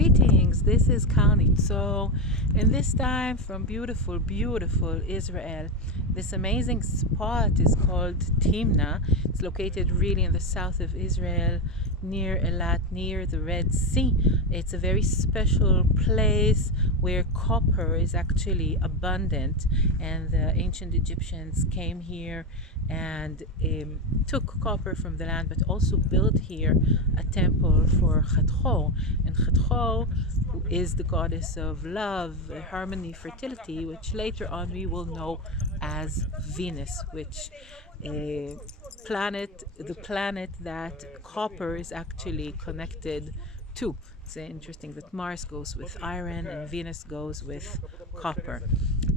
Greetings, this is Karni Zor, and this time from beautiful, beautiful Israel. This amazing spot is called Timna. It's located really in the south of Israel, near Eilat, near the Red Sea. It's a very special place where copper is actually abundant, and the ancient Egyptians came here and took copper from the land, but also built here a temple for Hathor. And Hathor is the goddess of love, harmony, fertility, which later on we will know as Venus, which the planet that copper is actually connected to. It's interesting that Mars goes with iron and Venus goes with copper.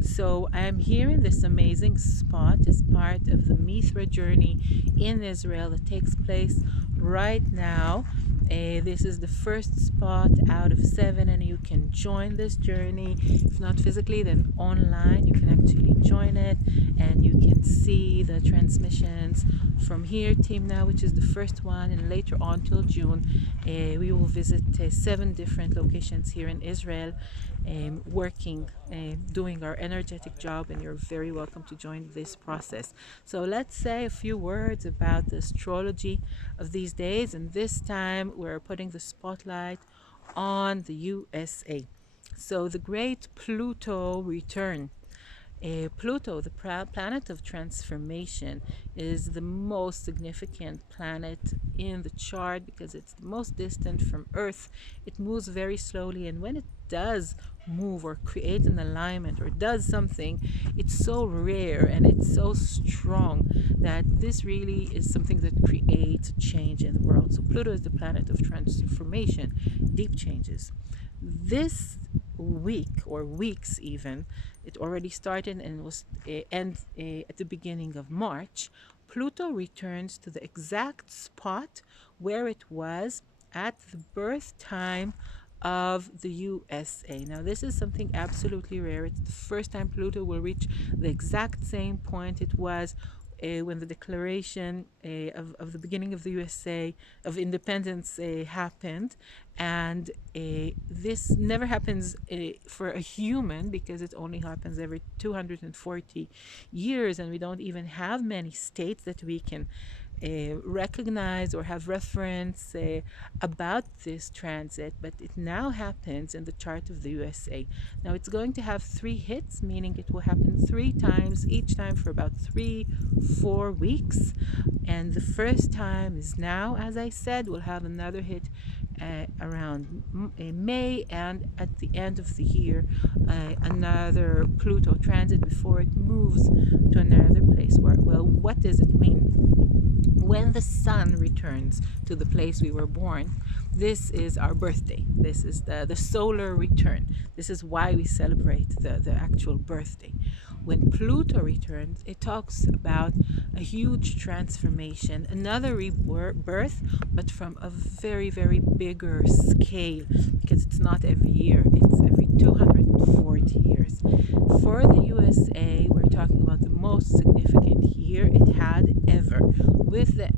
So I am here in this amazing spot as part of the Mithra journey in Israel that takes place right now. This is the first spot out of 7, and you can join this journey. If not physically, then online. You can actually join it, and you can see the transmissions from here, Timna, which is the first one, and later on till June, we will visit 7 different locations here in Israel, working, doing our energetic job, and you're very welcome to join this process. So let's say a few words about the astrology of these days, and this time we're putting the spotlight on the USA. So the great Pluto return. Pluto, the planet of transformation, is the most significant planet in the chart because it's the most distant from Earth. It moves very slowly, and when it does move or create an alignment or does something, it's so rare and it's so strong that this really is something that creates change in the world. So Pluto is the planet of transformation, deep changes. This week, or weeks even, it already started and was end at the beginning of March. Pluto returns to the exact spot where it was at the birth time of the USA. Now this is something absolutely rare. It's the first time Pluto will reach the exact same point it was when the declaration of the beginning of the USA, of independence, happened. And this never happens for a human, because it only happens every 240 years, and we don't even have many states that we can recognize or have reference about this transit, but it now happens in the chart of the USA. Now it's going to have 3 hits, meaning it will happen 3 times, each time for about 3-4 weeks. And the first time is now, as I said. We'll have another hit around May, and at the end of the year another Pluto transit before it moves to another place. Well, what does it mean? When the sun returns to the place we were born, this is our birthday. This is the solar return. This is why we celebrate the actual birthday. When Pluto returns, it talks about a huge transformation, another rebirth, but from a very, very bigger scale, because it's not every year, it's every 240 years. For the USA, we're talking about the most significant year it had ever, with the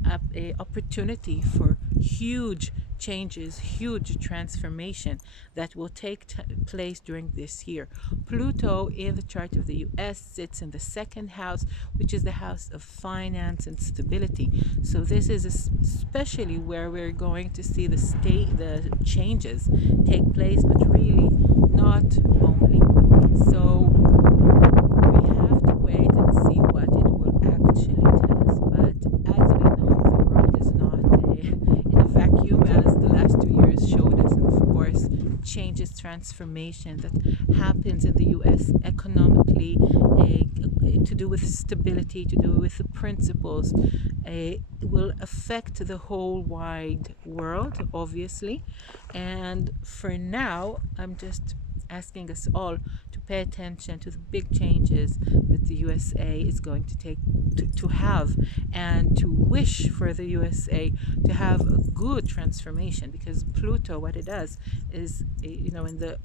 opportunity for huge changes, huge transformation that will take place during this year. Pluto in the chart of the US sits in the 2nd house, which is the house of finance and stability. So this is especially where we're going to see the changes take place, but really not only. So we have to wait and see what it will actually tell us. But as we know, the world is not in a vacuum, as the last 2 years showed us. And of course, changes, transformation that happens in the US economically, to do with stability, to do with the principles, will affect the whole wide world, obviously. And for now, I'm just asking us all to pay attention to the big changes that the USA is going to have, and to wish for the USA to have a good transformation, because Pluto, what it does is, in the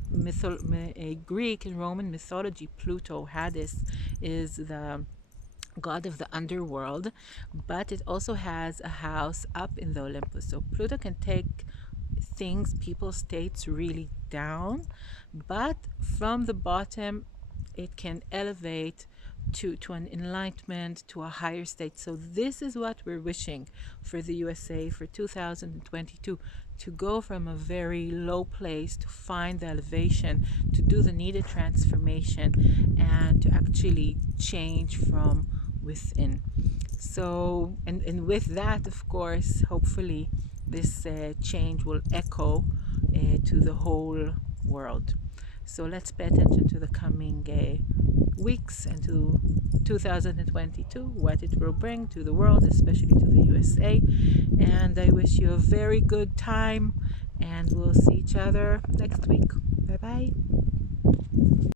Greek and Roman mythology, Pluto, Hades, is the god of the underworld, but it also has a house up in the Olympus. So Pluto can take things, people states really down, but from the bottom it can elevate to an enlightenment, to a higher state. So this is what we're wishing for the USA for 2022, to go from a very low place, to find the elevation, to do the needed transformation, and to actually change from within. So, and with that, of course, hopefully this change will echo to the whole world. So let's pay attention to the coming weeks and to 2022, what it will bring to the world, especially to the USA. And I wish you a very good time, and we'll see each other next week. Bye bye.